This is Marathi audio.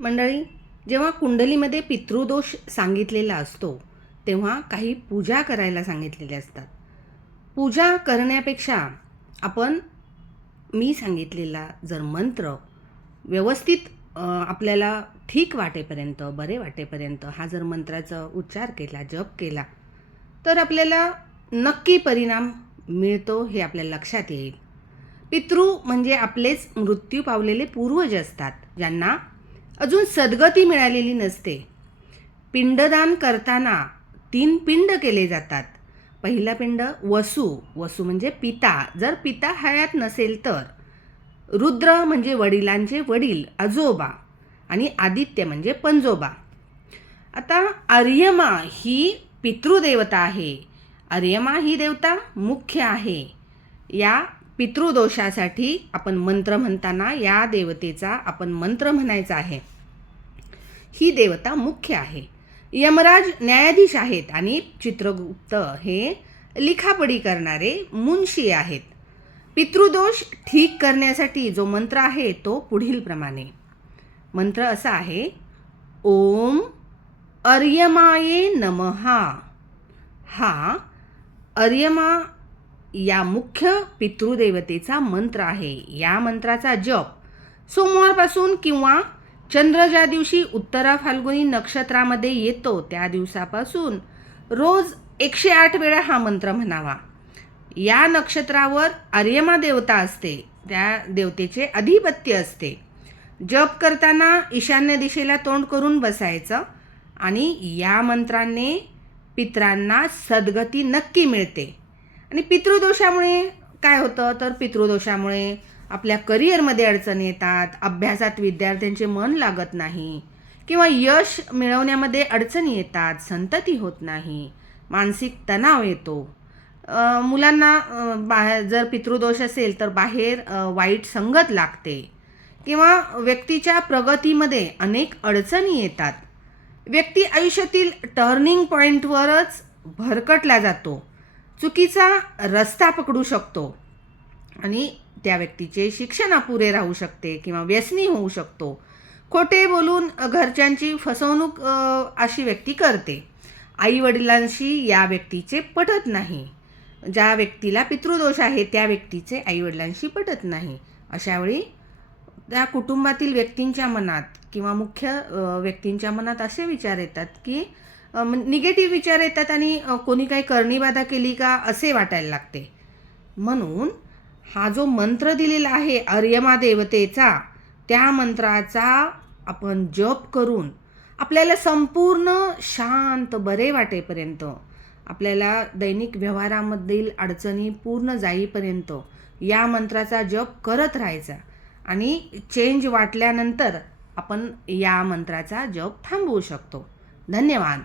मंडळी, जेव्हा कुंडलीमध्ये पितृदोष सांगितलेला असतो तेव्हा काही पूजा करायला सांगितलेले असतात. पूजा करण्यापेक्षा आपण मी सांगितलेला जर मंत्र व्यवस्थित आपल्याला ठीक वाटेपर्यंत, बरे वाटेपर्यंत हा जर मंत्राचा उच्चार केला, जप केला, तर आपल्याला नक्की परिणाम मिळतो हे आपल्याला लक्षात येईल. पितृ म्हणजे आपलेच मृत्यू पावलेले पूर्वज असतात, ज्यांना अजून सद्गती मिळालेली नसते. पिंडदान करताना 3 पिंड केले जातात. पहिला पिंड वसू, वसू म्हणजे पिता, जर पिता हयात नसेल तर. रुद्र म्हणजे वडिलांचे वडील, आजोबा, आणि आदित्य म्हणजे पंजोबा. आता आर्यमा ही पितृदेवता आहे. आर्यमा ही देवता मुख्य आहे. या पितृदोषासाठी आपण मंत्र म्हणताना या देवतेचा आपण मंत्र म्हणायचा आहे. ही देवता मुख्य आहे. यमराज न्यायाधीश आहेत आणि चित्रगुप्त हे लिखापडी करणारे मुन्शी आहेत. पितृदोष ठीक करण्यासाठी जो मंत्र आहे तो पुढील प्रमाणे. मंत्र असा आहे: ओम अर्यमाये नमहा. हा अर्यमा या मुख्य पितृदेवतेचा मंत्र आहे. या मंत्राचा जप सोमवारपासून किंवा चंद्र ज्या दिवशी उत्तरा फाल्गुनी नक्षत्रामध्ये येतो त्या दिवसापासून रोज 108 वेळा हा मंत्र म्हणावा. या नक्षत्रावर आर्यमा देवता असते, त्या देवतेचे अधिपत्य असते. जप करताना ईशान्य दिशेला तोंड करून बसायचं आणि या मंत्राने पितरांना सद्गती नक्की मिळते. आणि पितृदोषामुळे काय होतं तर पितृदोषामुळे आपल्या करिअरमध्ये अडचणी येतात, अभ्यासात विद्यार्थ्यांचे मन लागत नाही किंवा यश मिळवण्यामध्ये अडचणी येतात, संतती होत नाही, मानसिक तणाव येतो. मुलांना बाहेर जर पितृदोष असेल तर बाहेर वाईट संगत लागते किंवा व्यक्तीच्या प्रगतीमध्ये अनेक अडचणी येतात. व्यक्ती आयुष्यातील टर्निंग पॉईंटवरच भरकटला जातो, चुकीचा रस्ता पकडू शकतो आणि त्या व्यक्तीचे शिक्षण अपुरे राहू शकते किंवा व्यसनी होऊ शकतो. खोटे बोलून घरच्यांची फसवणूक अशी व्यक्ती करते. आईवडिलांशी या व्यक्तीचे पटत नाही. ज्या व्यक्तीला पितृदोष आहे त्या व्यक्तीचे आईवडिलांशी पटत नाही. अशावेळी त्या कुटुंबातील व्यक्तींच्या मनात किंवा मुख्य व्यक्तींच्या मनात असे विचार येतात की निगेटिव्ह विचार येतात आणि कोणी काही करणीबाधा केली का असे वाटायला लागते. म्हणून हा जो मंत्र दिलेला आहे आर्यमा देवतेचा, त्या मंत्राचा आपण जप करून आपल्याला संपूर्ण शांत बरे वाटेपर्यंत, आपल्याला दैनिक व्यवहारामधील अडचणी पूर्ण जाईपर्यंत या मंत्राचा जप करत राहायचा आणि चेंज वाटल्यानंतर आपण या मंत्राचा जप थांबवू शकतो. धन्यवाद.